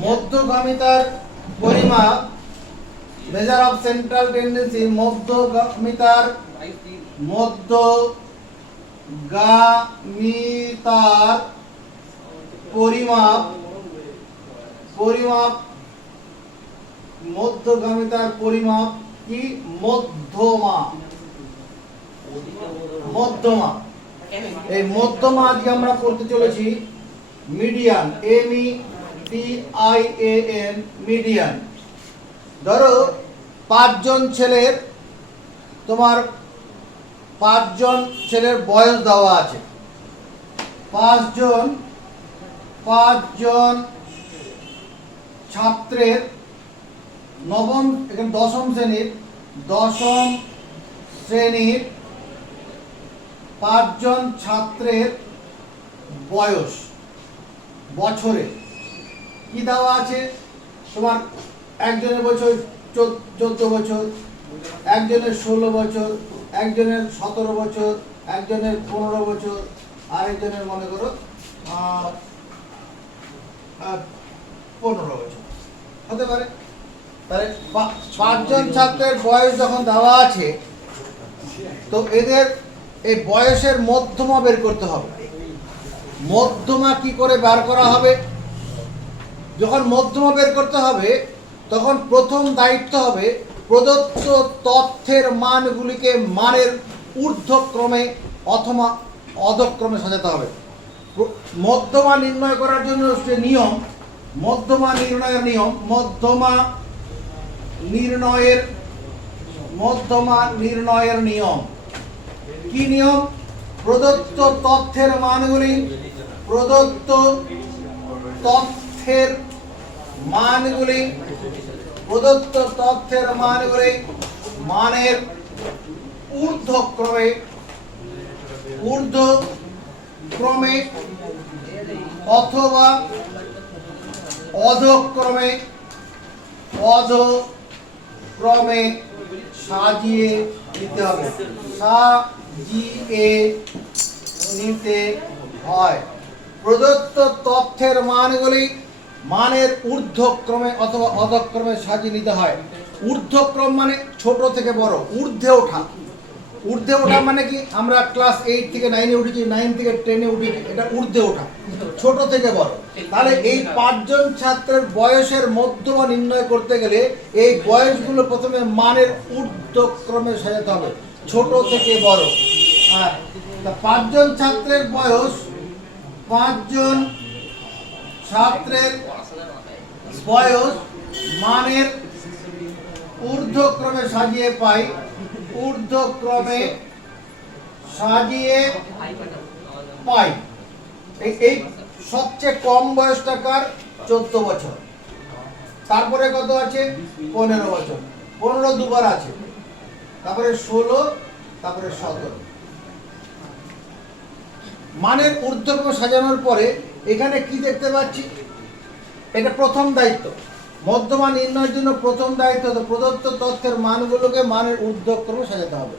মধ্যগামিতার পরিমাপ measure of central tendency মধ্যগামিতার পরিমাপ মধ্যগামিতার পরিমাপ কি মধ্যমা এই মধ্যমা আজকে আমরা করতে চলেছি মিডিয়ান MEDIAN মিডিয়ান। ধরো পাঁচজন ছেলের বয়স দেওয়া আছে, পাঁচজন ছাত্রের দশম শ্রেণীর পাঁচজন ছাত্রের বয়স বছরে কি দেওয়া আছে তোমার? একজনের বছর 14 বছর, একজনের 16 বছর, একজনের 17 বছর, একজনের 15 বছর, আরেকজনের মনে করো 15 বছর হতে পারে। তাহলে পাঁচজন ছাত্রের বয়স যখন দেওয়া আছে তো এদের এই বয়সের মধ্যমা বের করতে হবে। মধ্যমা কি করে বার করা হবে? যখন মধ্যমা বের করতে হবে তখন প্রথম দায়িত্ব হবে প্রদত্ত তথ্যের মানগুলিকে মানের ঊর্ধ্বক্রমে অথবা অধক্রমে সাজাতে হবে। মধ্যমা নির্ণয় করার জন্য যে নিয়ম, মধ্যমা নির্ণয়ের নিয়ম কি নিয়ম? প্রদত্ত তথ্যের মানগুলি মানের ঊর্ধ্বক্রমে অথবা অধক্রমে সাজিয়ে নিতে হয়। প্রদত্ত তথ্যের মানগুলি মানের ঊর্ধ্বক্রমে অথবা অধক্রমে সাজিয়ে নিতে হয়। ঊর্ধ্বক্রম মানে ছোট থেকে বড়, ঊর্ধ্বে ওঠা মানে কি? আমরা ক্লাস 8 থেকে 9-এ উঠেছি, 9 থেকে 10-এ উঠেছি, এটা ঊর্ধ্বে ওঠা, ছোট থেকে বড়। তাহলে এই পাঁচজন ছাত্রের বয়সের মধ্যমা নির্ণয় করতে গেলে এই বয়সগুলো প্রথমে মানের ঊর্ধ্বক্রমে সাজাতে হবে, ছোট থেকে বড়। আর পাঁচজন ছাত্রের বয়স মানের ঊর্ধ্বক্রমে সাজিয়ে পাই, এই সবচেয়ে কম বয়সটা কার? 14 বছর। তারপরে কত আছে? 15 বছর। 15 দুবার আছে, তারপরে 16, তারপরে 17। মানের ঊর্ধ্বক্রমে সাজানোর পরে এখানে কি দেখতে পাচ্ছি? এটা প্রথম দায়িত্ব। মধ্যমা নির্ণয়ের জন্য প্রথম দায়িত্ব তো প্রদত্ত তথ্যের মানগুলোকে মানের ঊর্ধ্বক্রমে সাজাতে হবে।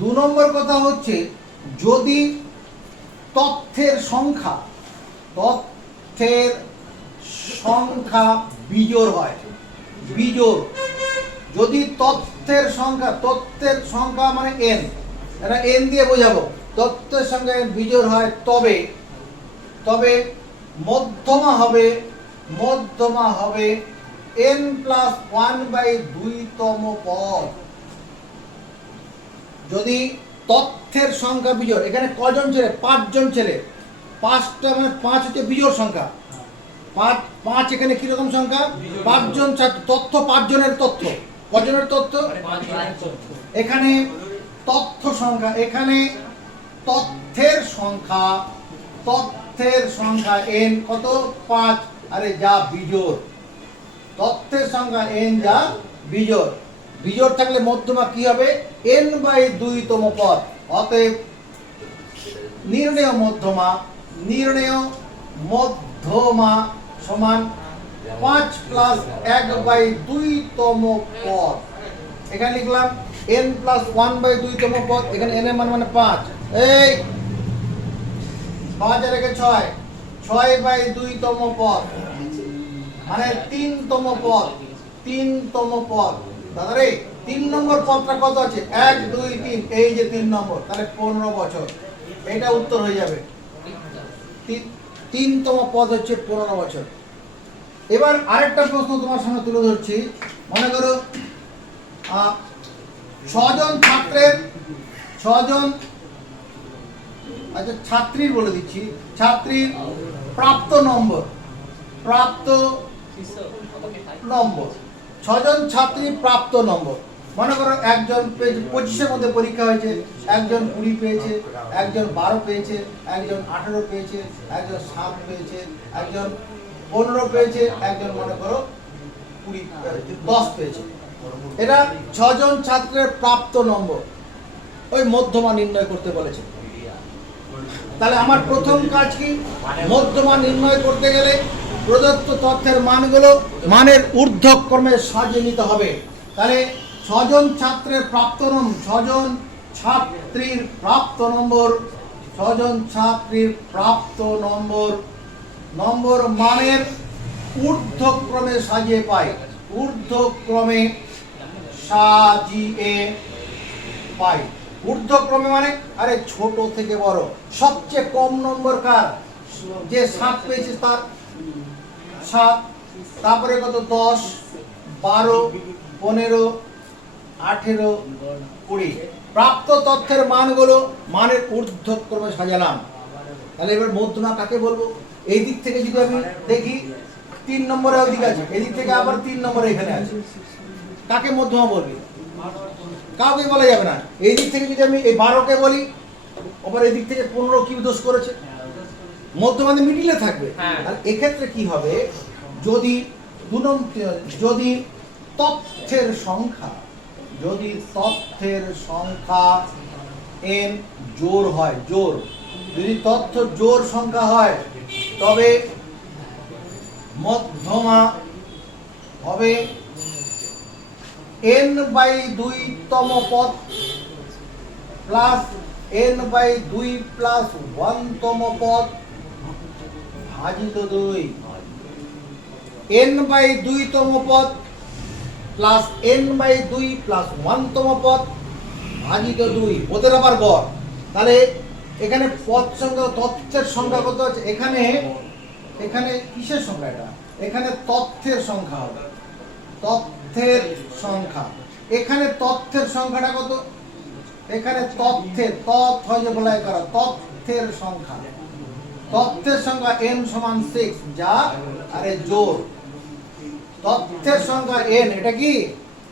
2 নম্বর কথা হচ্ছে, যদি তথ্যের সংখ্যা বিজোড় হয়, যদি তথ্যের সংখ্যা মানে n, এটা n দিয়ে বোঝাবো, তথ্যের সংখ্যা বিজোড় হয় তবে মধ্যমা হবে n+1/2তম পদ। যদি তথ্যের সংখ্যা বিজোড়, এখানে কজন ছেলে? 5 জন ছেলে। 5টা মানে 5 হচ্ছে বিজোড় সংখ্যা। 5 এখানে কিরকম সংখ্যা? 5 জন ছাত্র, তথ্য 5 জনের তথ্য। কজনের তথ্য? এখানে তথ্য সংখ্যা, এখানে তথ্যের সংখ্যা n কত? 5। আরে যা বিজোড়, তথ্যের সংখ্যা n যা বিজোড় থাকলে মধ্যমা কি হবে? n/2তম পদ। অতএব নির্ণেয় মধ্যমা সমান 5 + 1/2তম পদ। এখানে লিখলাম n+1/2তম পদ। এখানে n এর মান মানে 5। এই 5 আর 6, 6/2তম পদ। মানে 3তম পদ, 3তম পদ। দাদারে 3 নম্বর পদটা কত আছে? 1 2 3, এই যে 3 নম্বর, তাহলে 15 বছর। এটা উত্তর হয়ে যাবে। 3তম পদ হচ্ছে 15 বছর। এবার আরেকটা প্রশ্ন তোমার সামনে তুলে ধরছি। মনে করো 6 জন ছাত্রের, 6 জন, আচ্ছা ছাত্রীর বলে দিচ্ছি, ছাত্রীর প্রাপ্ত নম্বর, প্রাপ্ত নম্বর, 6 জন ছাত্রীর প্রাপ্ত নম্বর। মনে করো একজন পেয়েছে 25-এর মধ্যে পরীক্ষা হয়েছে, একজন 20 পেয়েছে, একজন 12 পেয়েছে, একজন 18 পেয়েছে, একজন 7 পেয়েছে, একজন 15 পেয়েছে, একজন মনে করো 10 পেয়েছে। এটা 6 জন ছাত্রের প্রাপ্ত নম্বর, ওই মধ্যমা নির্ণয় করতে বলেছে। তাহলে আমার প্রথম কাজ কি? মধ্যমা নির্ণয় করতে গেলে প্রদত্ত তথ্যের মানগুলো মানের ঊর্ধ্বক্রমে সাজিয়ে নিতে হবে। তাহলে 6 জন ছাত্রের প্রাপ্ত নম্বর, 6 জন ছাত্রীর প্রাপ্ত নম্বর, 6 জন ছাত্রীর প্রাপ্ত নম্বর, নম্বর মানের ঊর্ধ্বক্রমে সাজিয়ে পাই, ঊর্ধ্বক্রমে সাজিয়ে পাই। ঊর্ধ্বক্রমে মানে আরে ছোট থেকে বড়। সবচেয়ে কম নম্বর কার? যে 7 পেয়েছে তার 7, তারপরে কত 10 12 15 18 20। প্রাপ্ত তথ্যের মানগুলো মানের ঊর্ধ্বক্রমে সাজালাম। তাহলে এবার মধ্যমা কাকে বলবো? এই দিক থেকে যদি আমি দেখি 3 নম্বরে ওদিকে আছে, এই দিক থেকে আবার 3 নম্বরে এখানে আছে, কাকে মধ্যমা বলবি? কাউকে বলা যাবে না। এই দিক থেকে যদি আমি এই 12কে বলি, আবার এই দিক থেকে 15 কি দোষ করেছে? মধ্যমা মিডিলে থাকবে। আর এক্ষেত্রে কি হবে? যদি যদি তথ্যের সংখ্যা, যদি তথ্যের সংখ্যা n জোড় হয়, জোড়, যদি তথ্য জোড় সংখ্যা হয়, তবে মধ্যমা হবে n/2তম পদ প্লাস n/2 প্লাস 1তম পদ ভাজিত 2। n/2তম পদ প্লাস n/2 প্লাস 1তম পদ ভাজিত 2, ওদের আবার গড়। তাহলে এখানে পদ সংখ্যা, তথ্যের সংখ্যা কত আছে? এখানে এখানে কিসের সংখ্যা? এটা এখানে তথ্যের সংখ্যা হবে, তথ্যের সংখ্যা। এখানে তথ্যের সংখ্যাটা কত? এখানে তথ্যের, তথ্য হয়ে বলাই করা, তথ্যের সংখ্যা, তথ্যের সংখ্যা n সমান 6, যা আরে জোড়। তথ্যের সংখ্যা n, এটা কি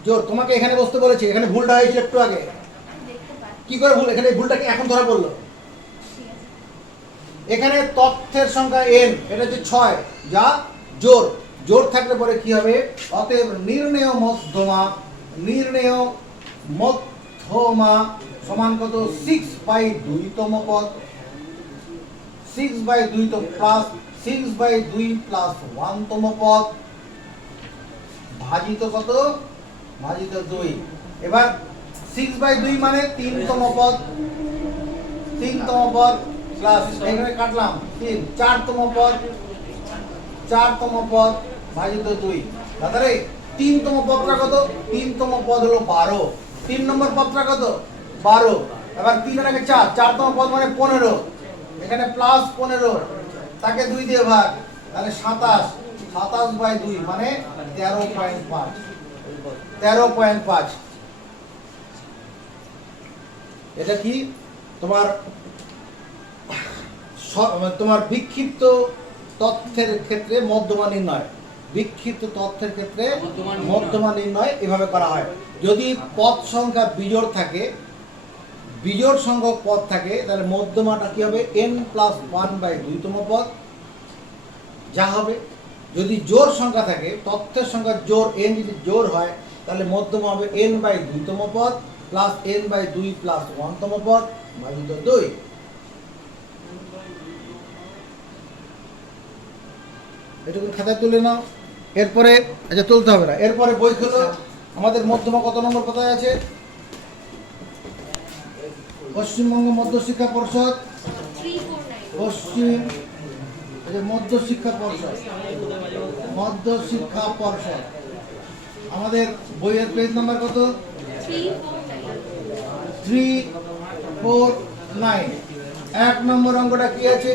জোড়? তোমাকে এখানে বসতে বলেছে, এখানে ভুলটা হয়েছিল একটু আগে। কি করে ভুল? এখানে ভুলটা কি এখন ধরা পড়লো? এখানে তথ্যের সংখ্যা n, এটা হচ্ছে 6, যা জোড়। জোড় থাকলে পরে কি হবে? অতএব নির্ণেয় মধ্যমা, নির্ণেয় মধ্যমা সমান কত? 6/2তম পদ, 6/2 প্লাস 6/2 প্লাস 1তম পদ ভাজিত কত? ভাজিত 2। এবার 6/2 মানে 3তম পদ, 3তম পদ প্লাস এখানে কাটলাম 3, 4তম পদ, 4তম পদ ভাজিত 2। দাদারে 3তম পদটা কত? 3তম পদ হলো 12। 3 নম্বর পদটা কত? 12। এবার 3 এর আগে 4, 4তম পদ মানে 15, এখানে প্লাস 15, তাকে 2 দিয়ে ভাগ, তাহলে 27, 27/2 মানে 13.5, 13.5। এটা কি তোমার তোমার বিক্ষিপ্ত তথ্যের ক্ষেত্রে মধ্যমা নির্ণয়, বিক্ষিপ্ত তথ্যের ক্ষেত্রে মধ্যমা নির্ণয় এভাবে করা হয়। যদি পদ সংখ্যা বিজোড় থাকে, বিজোড় সংখ্যক পদ থাকে, তাহলে মধ্যমাটা কি হবে? n+1/2তম পদ যা হবে। যদি জোড় সংখ্যা থাকে, তথ্যের সংখ্যা জোড় n যদি জোড় হয়, তাহলে মধ্যমা হবে n/2তম পদ প্লাস n/2 প্লাস 1তম পদ ভাজিত 2। এটুকু খাতায় তুলে নাও। এরপরে আচ্ছা তুলতে হবে না, এরপরে বই খুলো। আমাদের মধ্যমা কত নম্বর কোথায় আছে? পশ্চিমবঙ্গ মধ্যশিক্ষা পর্ষদ, পশ্চিম এই যে মধ্য শিক্ষা পর্ষদ, মধ্য শিক্ষা পর্ষদ আমাদের বইয়ের পেজ নাম্বার কত? 349। 1 নম্বর অঙ্কটা কি আছে?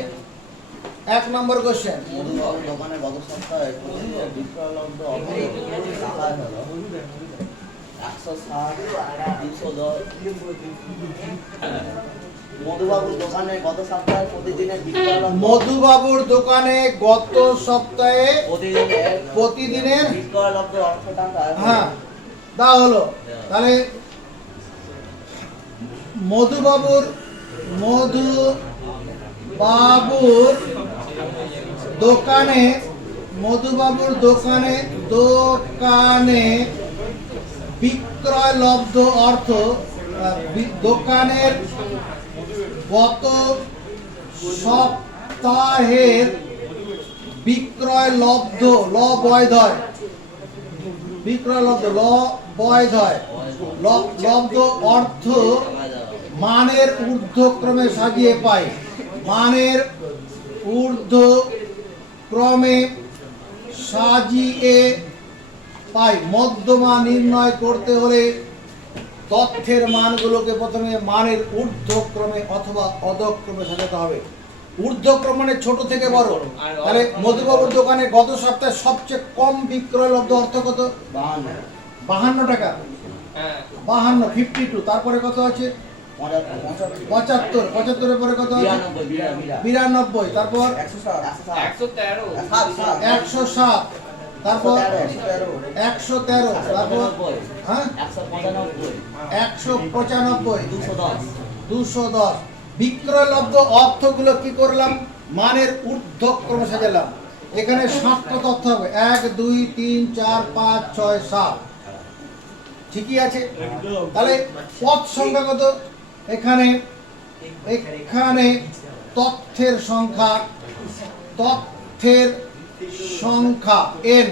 1 নম্বর কোশ্চেন। মধুবাবুর দোকানে গত সপ্তাহে বিক্রয়লব্ধ অর্থের টাকা হলো 160, 210। মধুবাবুর দোকানে গত সপ্তাহে প্রতিদিনের বিক্রয়লব্ধ মধুবাবুর দোকানে গত সপ্তাহে প্রতিদিনের বিক্রয়লব্ধ অর্থ টাকা হ্যাঁ তা হলো। তাহলে মধুবাবুর দোকানে বিক্রয়লব্ধ অর্থ দোকানের গত সপ্তাহের বিক্রয়লব্ধ লব্ধ অর্থ মানের ঊর্ধ্বক্রমে সাজিয়ে পাই। মানের ঊর্ধ্বক্রমে সাজিয়ে পাই। মধ্যমা নির্ণয় করতে হলে তথ্যের মানগুলোকে প্রথমে মানের ঊর্ধ্বক্রমে অথবা অধক্রমে সাজাতে হবে। ঊর্ধ্বক্রম মানে ছোট থেকে বড়। তাহলে মধুবাবুর দোকানে গত সপ্তাহে সবচেয়ে কম বিক্রয়লব্ধ অর্থ কত? 52 টাকা। 52, 52। তারপরে কত আছে? 75। 75 এর পরে কত আছে? 92। তারপর 107। তারপর 113। তারপর হ্যাঁ 195, 210। বিক্রয়লব্ধ অর্থগুলো কি করলাম? মানের ঊর্ধ্বক্রমে সাজালাম। এখানে 7টা তথ্য হবে, 1 2 3 4 5 6 7। ঠিকই আছে। তাহলে পদ সংখ্যা কত? এখানে তথ্যের সংখ্যা n,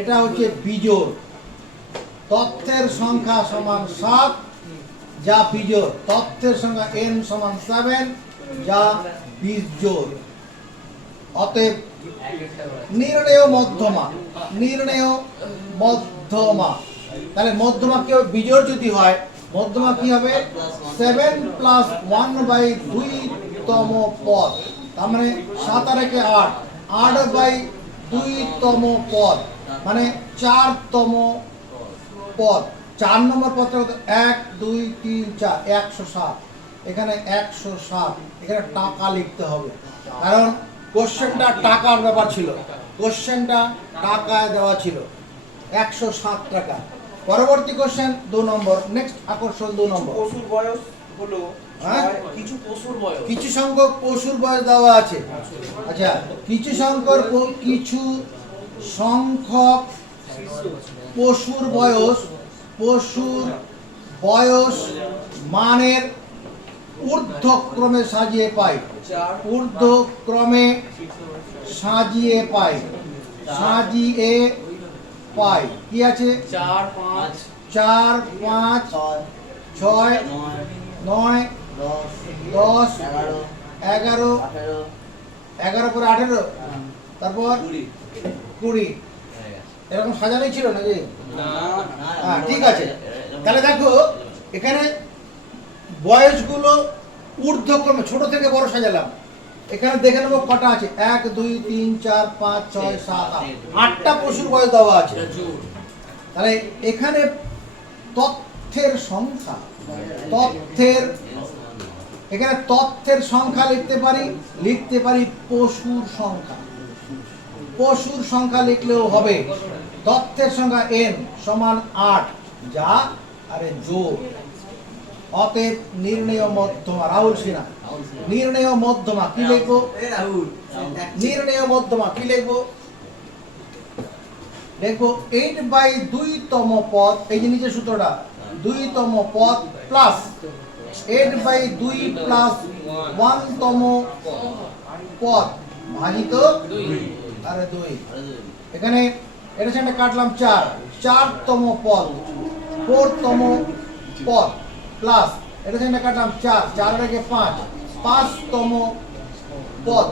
এটা হচ্ছে বিজোড়। তথ্যের সংখ্যা সমান 7 যা বিজোড়। তথ্যের সংখ্যা n সমান 7 যা বিজোড়। অতএব নির্ণেয় মধ্যমা। তাহলে মধ্যমা কি হবে? বিজোড় যদি হয় মধ্যমা কি হবে? 7 + 1/2তম পদ। তার মানে 7 আর 8, 8/2তম পদ মানে 4তম পদ। 4 নম্বর পদটা কত? 1 2 3 4, 107। এখানে 107। এখানে টাকা লিখতে হবে, কারণ কোশ্চেনটা টাকার ব্যাপার ছিল। কোশ্চেনটা টাকায় দেওয়া ছিল, 107 টাকা। পরবর্তী কোশ্চেন 2 নম্বর। নেক্সট আকর্ষণ 2 নম্বর। পশুর বয়স হলো কিছু সংখ্যক পশুর বয়স দেওয়া আছে। আচ্ছা, কিছু সংখ্যক পশুর বয়স মানের ঊর্ধ্বক্রমে সাজিয়ে পাই। কি আছে? 4 5 6 9 10 11 11 পরে 18, তারপর 20। এরকম সাজানোই ছিল নাকি? হ্যাঁ, ঠিক আছে। তাহলে দেখো এখানে বয়সগুলো ঊর্ধ্বক্রমে ছোট থেকে বড় সাজালাম। এখানে দেখে নেবো কটা আছে। 1 2 3 4 5 6 7 8, 8টা পশুর বয়স দেওয়া আছে। তাহলে এখানে তথ্যের সংখ্যা লিখতে পারি পশুর সংখ্যা লিখলেও হবে। তথ্যের সংখ্যা n সমান 8 যা যোগ। অতএব নির্ণেয় মধ্যমা। রাহুল সিনহা, নির্ণেয় মধ্যমা কি লিখবো? দেখবো 8/2তম পদ। এই যে নিচে সূত্রটা, 2তম পদ প্লাস 8/2 প্লাস 1তম পদ ভাজিত 2। এখানে এটা সাথে কাটলাম 4তম পদ, 4তম পদ প্লাস এটা সাথে কাটলাম 4 রেখে 5, 5তম পদ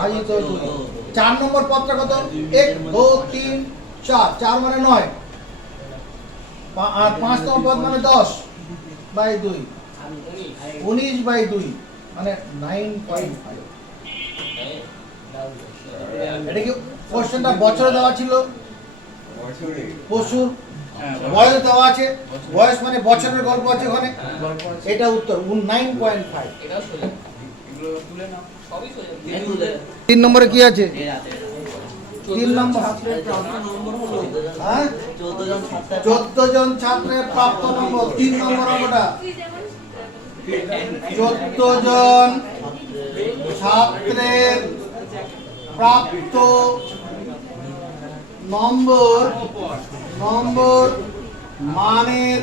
ভাজিত 2। 4 নম্বর পদটা কত? 1 2 3 4, 4 মানে 9, আর 5 নম্বর পদ মানে 10/2, 19/2 মানে 9.5। এটা কি কোশ্চেনটা বছরে দেওয়া ছিল? পশুর বয়স দেওয়া আছে, বয়স মানে বছরের গল্প আছে ওখানে, এটা উত্তর 9.5। এটাও সোজা। এগুলো তুলে নাও, সবই সোজা। 3 নম্বরে কি আছে? 3 নম্বর, হ্যাঁ 14 জন ছাত্রের প্রাপ্ত নম্বর। 3 নম্বর অঙ্কটা 14 জন ছাত্রের প্রাপ্ত নম্বর মানের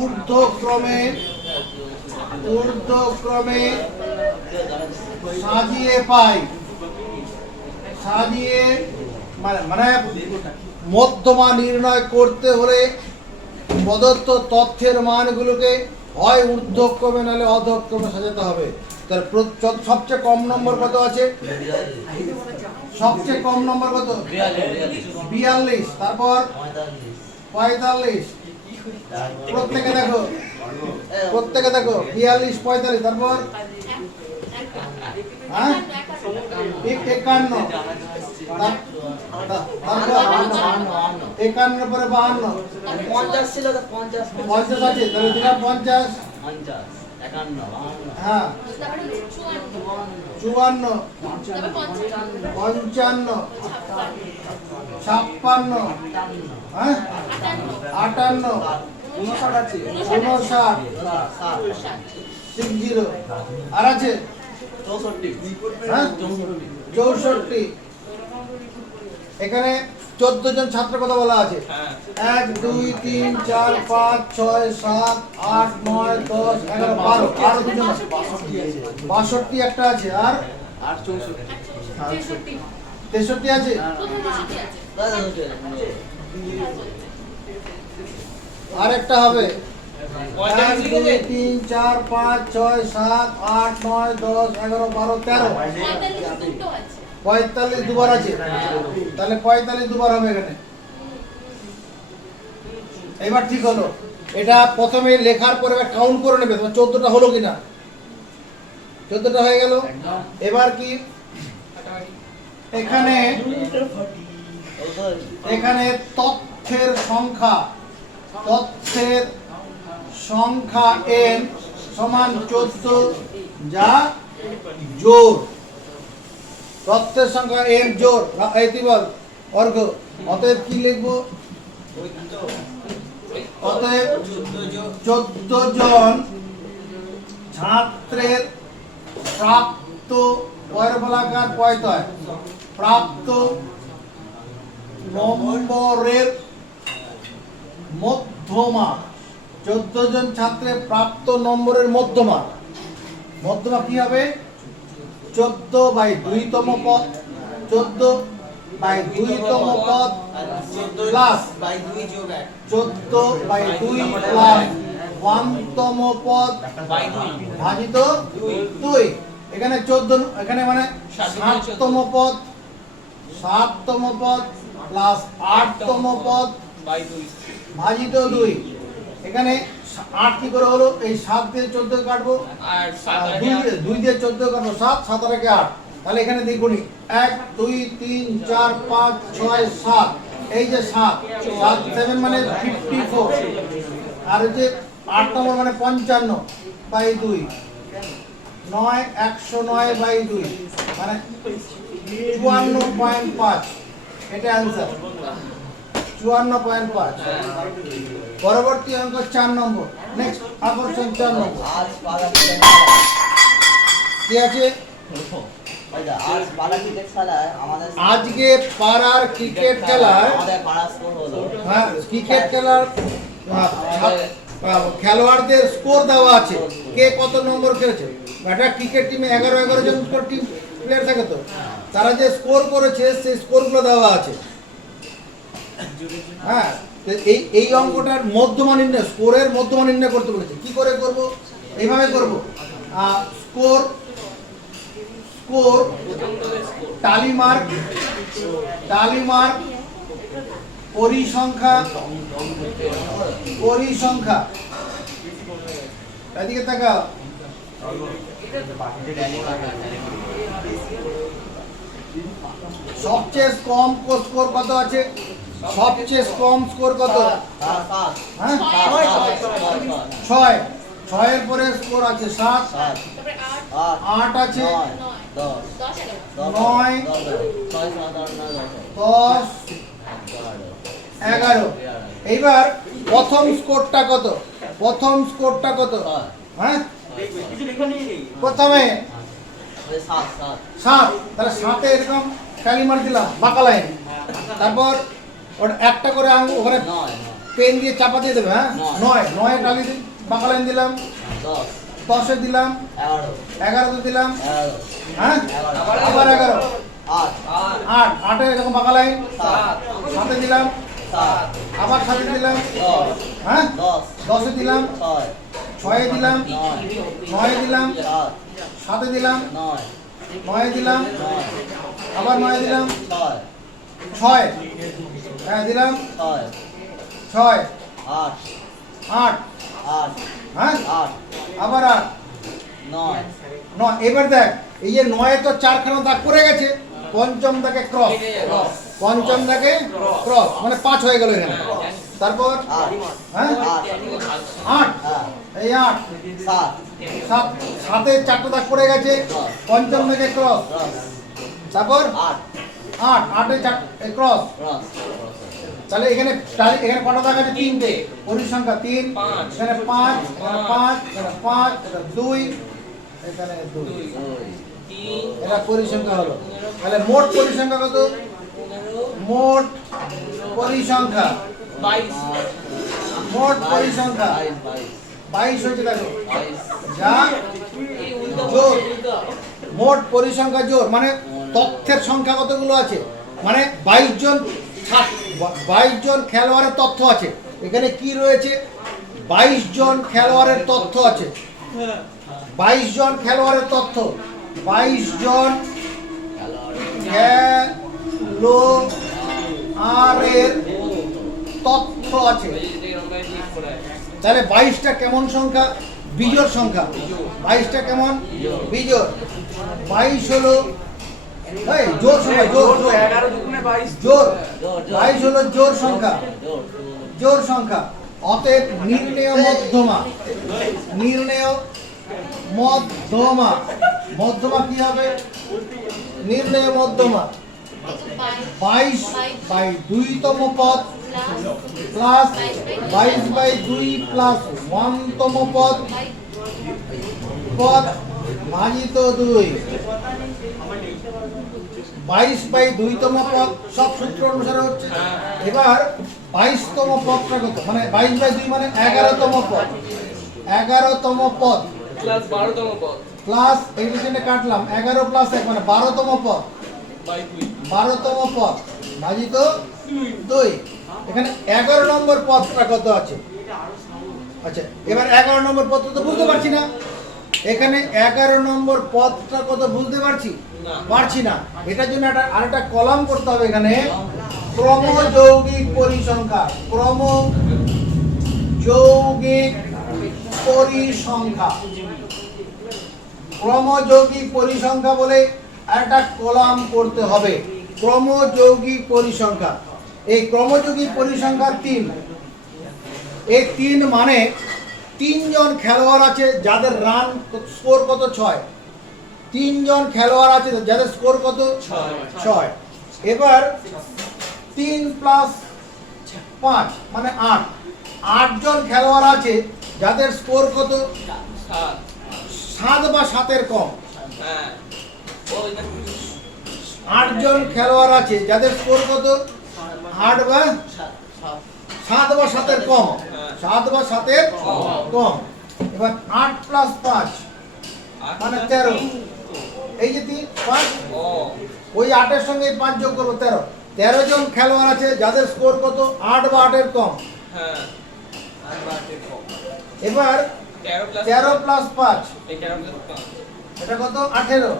ঊর্ধ্বক্রমে সাজিয়ে পাই, মানে মধ্যমা নির্ণয় করতে হলে প্রদত্ত তথ্যের মানগুলোকে হয় ঊর্ধ্বক্রমে নাহলে অধক্রমে সাজাতে হবে। তার সবচেয়ে কম নম্বর কত আছে? সবচেয়ে কম নম্বর কত? 42, তারপর 45, প্রত্যেকে দেখো 42 45, তারপর হ্যাঁ 51, তারপর 51 পরে 52, 50 ছিল তো 50 50 আছে, তাহলে দিলাম 50, 50 51 হ্যাঁ 54, 55, 56, হ্যাঁ 58, 59, 60, আর আছে 64 হ্যাঁ 64। এখানে 14 জন ছাত্র কথা বলা আছে। 1 2 3 4 5 6 7 8 9 10 11 12, আর দুজন আছে 62 একটা আছে, আর 63 আছে। আর একটা হবে 1 2 3 4 5 6 7 8 9 10 11 12 13, 45 দুবার আছে, তাহলে 45 দুবার হবে এখানে। এবার ঠিক হলো, এটা প্রথমে লেখার পরে কাউন্ট করে নেবে তোমার 14টা হলো কিনা। 14টা হয়ে গেল। এবার কি এখানে তথ্যের সংখ্যা n সমান 14 যা জোড়, তথ্যের সংখ্যা n জোড়, এই তুই বল অর্ঘ। অতএব কি লিখবো? অতএব 14 জন ছাত্রের প্রাপ্ত পয়রফলাকার পয়তয় প্রাপ্ত নম্বরের মধ্যমা, 14 জন ছাত্রের প্রাপ্ত নম্বরের মধ্যমা কি হবে? 14/2তম পদ, 14/2তম পদ প্লাস 14/2 প্লাস 1তম পদ ভাজিত 2। এখানে 14, এখানে মানে 7তম পদ, 7তম পদ প্লাস 8তম পদ ভাজিত 2। এখানে 8 কি করে হলো? এই 7 দিয়ে 14 কাটবো, আর 2 দিয়ে 14 কাটবো, 7 7 আর 8, তাহলে এখানে দেখুন 1 2 3 4 5 6 7, এই যে 7 7 মানে 54, আর এই যে 8 নম্বর মানে 55/2, 9 109/2 মানে 54.5, এটা অ্যান্সার 54.5। পরবর্তী অঙ্ক 4 নম্বর, নেক্সট আকর্ষণ 4 নম্বর কি আছে? আজকে পাড়ার ক্রিকেট খেলায় হ্যাঁ ক্রিকেট খেলার খেলোয়াড়দের স্কোর দেওয়া আছে, কে কত নম্বর খেলেছে। একটা ক্রিকেট টিমে 11 জন টিম প্লেয়ার থাকে, তো তারা যে স্কোর করেছে সেই স্কোরগুলো দেওয়া আছে। হ্যাঁ, এই অঙ্কটার মধ্যমা নির্ণয়, স্কোরের মধ্যমা নির্ণয় করতে বলেছে। কি করে করব? এইভাবে করব, স্কোর টালি মার্ক, পরিসংখ্যা, এদিকে তাকাও। সবচেয়ে কম স্কোর কত আছে? সবচেয়ে কম স্কোর কত? হ্যাঁ, 6। 6-এর পরে স্কোর আছে 7, 8 আছে, 9, 10, 11। এইবার প্রথম স্কোরটা কত? হ্যাঁ, প্রথমে 7, তাহলে 7-এ এরকম টালি মার দিলাম, বাঁকা লাইন। তারপর ওটা একটা করে ওখানে পেন দিয়ে চাপা দিয়ে দেবে। হ্যাঁ, 9-এ টালি বাঁকা লাইন দিলাম, 10-এ দিলাম, 11-তে দিলাম। হ্যাঁ, আবার 11, 8-এ এরকম বাঁকা লাইন, 7-এ দিলাম, আবার 7-এ দিলাম। হ্যাঁ, 10-এ দিলাম, 6-এ দিলাম, 9-এ দিলাম, 7-এ দিলাম, 9-এ দিলাম, আবার 9-এ দিলাম, 6, হ্যাঁ দিলাম, 6, 8, হ্যাঁ আবার 8, 9। এবার দেখ, এই যে 9-এ তো 4খানা দাগ পড়ে গেছে, পঞ্চম দাগে ক্রস, মানে 5 হয়ে গেল এখানে। তারপর হ্যাঁ 8, এই 8, 7-এ 4টা দাগ পড়ে গেছে, পঞ্চম দাগে ক্রস। তারপর 8-এ 4 ক্রস। তাহলে এখানে কটা দাগ আছে? 3টে। পরিসংখ্যা 3, এখানে 5, এখানে 5, এখানে 5, এটা 2, এখানে 2। এটা পরিসংখ্যা হলো। তাহলে মোট পরিসংখ্যা কত? মোট পরিসংখ্যা 22 হচ্ছে। দেখো, যা জোর, মোট পরিসংখ্যা জোর মানে তথ্যের সংখ্যা কতগুলো আছে? মানে 22 জন খেলোয়াড়ের তথ্য আছে। এখানে কি রয়েছে? 22 জন খেলোয়াড়ের তথ্য আছে। 22 জন খেলোয়াড়ের তথ্য, 22 জন খেলোয়াড়ের তথ্য আছে। তাহলে 22টা কেমন সংখ্যা? বিজোড় সংখ্যা। 22টা কেমন? বিজোড়। 22 হলো জোর সংখ্যা, জোর। 22 হলো জোর সংখ্যা। অতএব নির্ণেয় মধ্যমা কি হবে? নির্ণেয় মধ্যমা 22/2তম পদ প্লাস 22/2 প্লাস 1তম পদ ভাজিত 2। 22/2তম পদ সব সূত্র অনুসারে হচ্ছে। এবার 22তম পদটা কত? মানে 22/2 মানে 11তম পদ। 11তম পদ প্লাস 12তম পদ প্লাস এইখানে কাটলাম 11 প্লাস 1 মানে 12তম পদ বাই 2। 12তম পদ ভাজিত 2। এখানে 11 নম্বর পদটা কত আছে? আচ্ছা, এবার 11 নম্বর পদটা তো বুঝতে পারছি না। এখানে 11 নম্বর পদটা কত বুঝতে পারছি না। এটার জন্য আরেকটা কলাম করতে হবে। এখানে ক্রমযৌগিক পরিসংখ্যা, ক্রমযৌগিক পরিসংখ্যা বলে একটা কলাম করতে হবে। ক্রমযৌগিক পরিসংখ্যা, এই ক্রমযৌগিক পরিসংখ্যা 3। এই 3 মানে 3 জন খেলোয়াড় আছে যাদের রান স্কোর কত? 6। 3 জন খেলোয়াড় আছে যাদের স্কোর কত? 6। এবার 3 প্লাস 5 মানে 8। 8 জন খেলোয়াড় আছে যাদের স্কোর কত? 7 বা 7-এর কম। 8 জন খেলোয়াড় আছে যাদের স্কোর কত? 7 বা 7-এর কম। 7 বা 7-এর কম। এবার 8 প্লাস 5 মানে 13। এই যে 5, ওই 8-এর সঙ্গে 5 যোগ করবো 13। 13 জন খেলোয়াড় আছে যাদের স্কোর কত? 8 বা 8-এর কম। এবার 13 প্লাস 5 এটা কত 18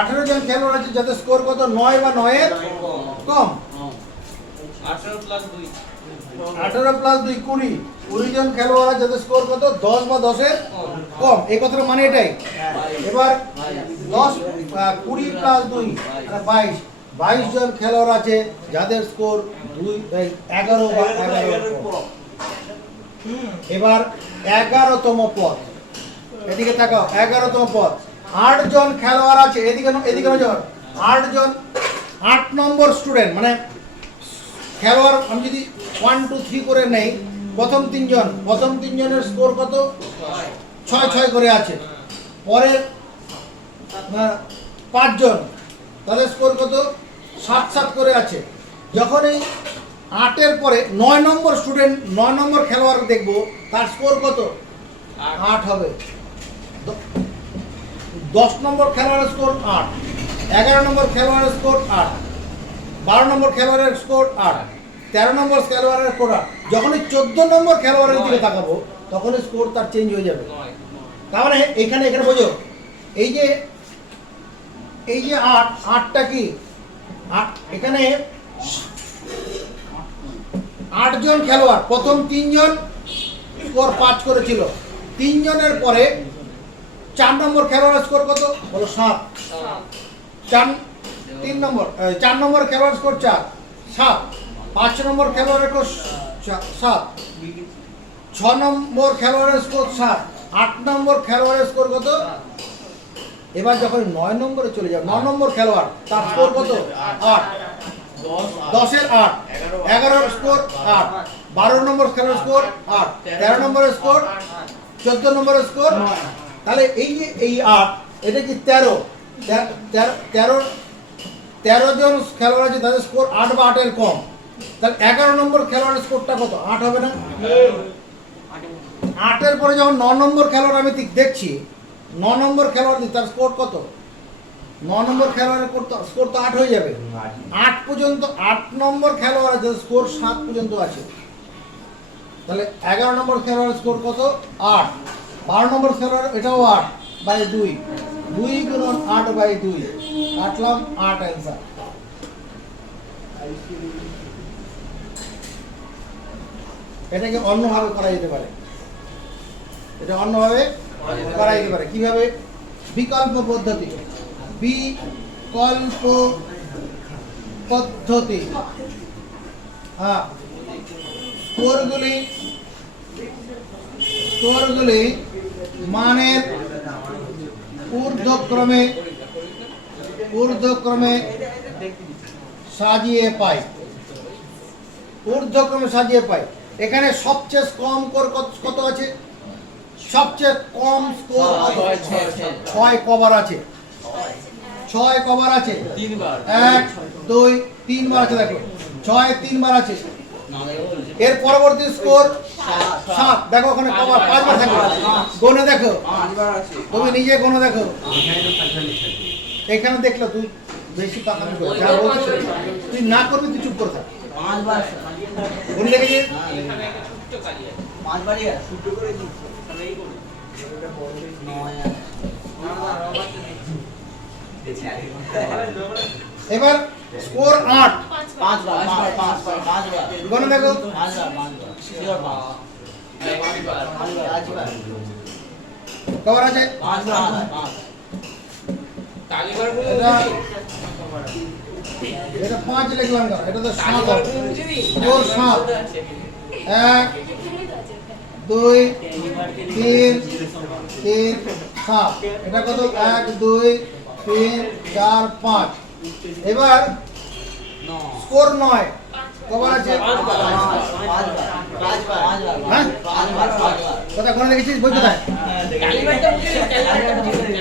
18 জন খেলোয়াড় আছে যাদের স্কোর কত 9 বা 9 এর কম 18 প্লাস 2 18 প্লাস 2 20 20 জন খেলোয়াড় আছে যাদের স্কোর কত 10 বা 10 এর কম এই কথাটা মানে এটাই এবার 10 20 প্লাস 2 22 22 জন খেলোয়াড় আছে যাদের স্কোর 11 বা 11 এর কম এবার 11তম পদ এদিকে তাকাও 11তম পদ 8 জন খেলোয়াড় আছে এদিকে নজর 8 জন 8 নম্বর স্টুডেন্ট মানে খেলোয়াড় আমি যদি 1 2 3 করে নেই প্রথম তিনজনের স্কোর কত 6 করে আছে পরের 5 জন তাদের স্কোর কত 7 করে আছে যখন এই 8 এর পরে 9 নম্বর স্টুডেন্ট 9 নম্বর খেলোয়াড় দেখবো তার স্কোর কত 8 হবে 10 নম্বর খেলোয়াড়ের স্কোর 8 11 নম্বর খেলোয়াড়ের স্কোর 8 12 নম্বর খেলোয়াড়ের স্কোর 8 13 নম্বর খেলোয়াড়ের স্কোর 8 যখনই 14 নম্বর খেলোয়াড়ের দিকে তাকাবো তখন স্কোর তার চেঞ্জ হয়ে যাবে তার মানে এখানে বোঝো এই যে 8টা কি 8 এখানে 8 জন খেলোয়াড় প্রথম 3 জন স্কোর 5 করেছিল 3 জনের পরে 4 নম্বর খেলোয়াড়ের স্কোর কত বলো 7 4 নম্বর খেলোয়াড় স্কোর 7 5 নম্বর খেলোয়াড়ের স্কোর 7 6 নম্বর খেলোয়াড়ের স্কোর 7 8 নম্বর খেলোয়াড়ের স্কোর কত এবার যখন 9 নম্বরে চলে যাবে 9 নম্বর খেলোয়াড় তার স্কোর কত 8 10 এর 8 11 এর স্কোর 8 12 নম্বর খেলোয়াড়ের স্কোর 8 13 নম্বরের স্কোর 14 নম্বরের স্কোর তাহলে এই যে এই 8 এটা কি 13 জন খেলোয়াড় আছে তাদের স্কোর 8 বা 8 এর কম তাহলে 11 নম্বর খেলোয়াড়ের স্কোরটা কত 8 হবে না 8 এর পরে যখন 9 নম্বর খেলোয়াড় আমি দেখছি 9 নম্বর খেলোয়াড় তার স্কোর কত 9 নম্বর খেলোয়াড়ের স্কোর তো 8 হয়ে যাবে 8 পর্যন্ত 8 নম্বর খেলোয়াড় আছে স্কোর 7 পর্যন্ত আছে তাহলে 11 নম্বর খেলোয়াড়ের স্কোর কত 8 12 নম্বর খেলোয়াড় এটাও 8 বাই 2 2 গুণন 8 বাই 2 কাটলাম 8 অ্যান্সার এটাকে অন্যভাবে করা যেতে পারে এটা অন্যভাবে করা যেতে পারে কিভাবে বিকল্প পদ্ধতি হ্যাঁ স্কোরগুলি মানের ঊর্ধ্বক্রমে সাজিয়ে পাই এখানে সবচেয়ে কম কত আছে সবচেয়ে কম স্কোর 6 কভার আছে 6 কভার আছে 3 বার 1 2 3 বার আছে দেখো 6 3 বার আছে এর পরবর্তী স্কোর 7 দেখো ওখানে কভার 5 বার থাকে গনে দেখো তুমি নিজে গনে দেখো এখানে দেখলো তুই বেশি পাকামি করে যা বলছিস তুই না করবি তুই চুপ করে থাক 5 বার গনে দেখেছিস এখানে একটা ছোট্ট কালি আছে 5 বারই শুদ্ধ করে দিই তাহলে এই করি 9 এবার স্কোর 8 5 বার 5 বার গনে দেখো 5 বার শিওর 5 বার 5 বার কভার আছে 5 বার কালি বার গুলো এটা 5 লিখলাম না এটা তো 7 বার হবে গুলো চিনি স্কোর 7 1 2 3 7 এটা কত 1 2 3 4 5 এবার স্কোর 9 কভার আছে হ্যাঁ কথা কোন দেখেছিস বই কোথায় কালি বারটা বুঝিনি কালি বারটা বুঝিনি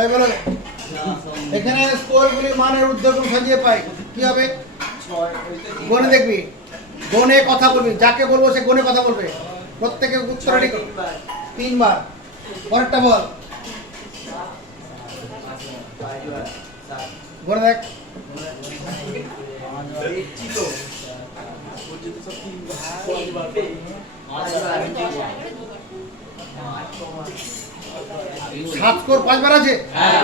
এই বলো এখানে স্কোরগুলি মানের ঊর্ধ্বক্রম সাজিয়ে পাই কি হবে গনে দেখবি গনে কথা বলবি যাকে বলবো সে গনে কথা বলবে প্রত্যেকে উত্তর রেডি কর 3 বার পরেরটা বল গনে দেখ সাত স্কোর 5 বার আছে। হ্যাঁ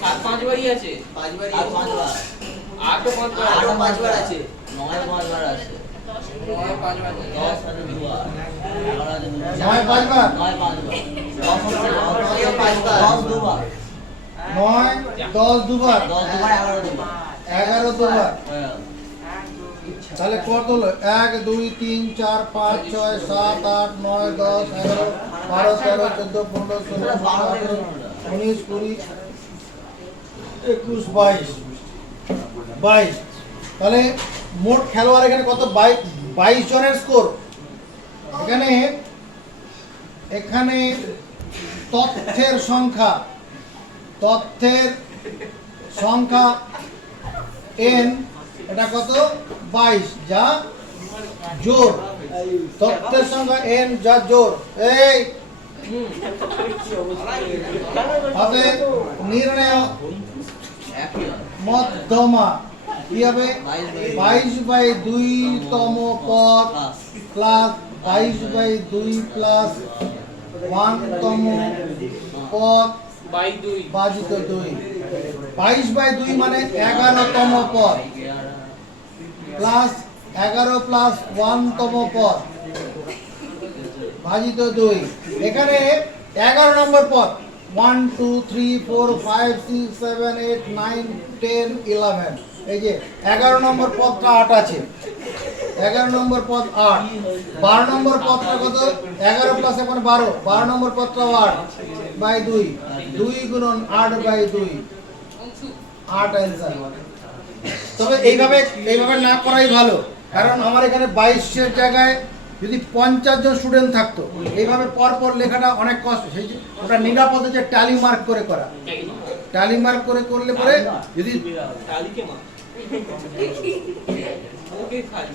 7 5 বারই আছে। 5 বার 5 বার 8 5 বার 8 5 বার আছে 9 5 বার আছে 9 5 বার 10 আছে 2 বার 11 আছে 2 বার 9 5 বার 9 5 বার 10 5 বার 10 2 বার 9 10 দুবার 10 2 বার 11 2 বার 11 দুবার। হ্যাঁ তাহলে কত হলো? 1 2 3 4 5 6 7 8 9 10 11 12 13 14 15 16 17 19 20 21 22। তাহলে মোট খেলোয়াড় এখানে কত? 22 জনের স্কোর। এখানে এখানে তথ্যের সংখ্যা n, এটা কত? 22, যা জোর। তথ্যের সংখ্যা n যা জোর। এই হবে নির্ণয় একই মধ্যমা কি হবে? 22/2 তম পদ প্লাস 22/2 প্লাস 1 তম পদ বাই 2 ভাজিত 2। 22/2 মানে 11 তম পদ প্লাস 11 প্লাস 1 তম পদ ভাজিত 2। এখানে 11 নম্বর পদ 1 2 3 4 5 6 7 8 9 10 11। এই যে 11 নম্বর পদটা 8 আছে। 11 নম্বর পদ 8। 12 নম্বর পদটা কত? 11 প্লাস এখন 12। 12 নম্বর পদটা 8/2। 2 গুণন 8/2 8 অ্যান্সার। তবে এইভাবে না করাই ভালো, কারণ আমার এখানে 22 এর জায়গায় যদি 50 জন স্টুডেন্ট থাকতো, এইভাবে পরপর লেখাটা অনেক কষ্ট। সেই যে ওটা নিরাপদে যে ট্যালি মার্ক করে করা, ট্যালি মার্ক করে করলে পরে যদি তালিকে মা ওকে খালি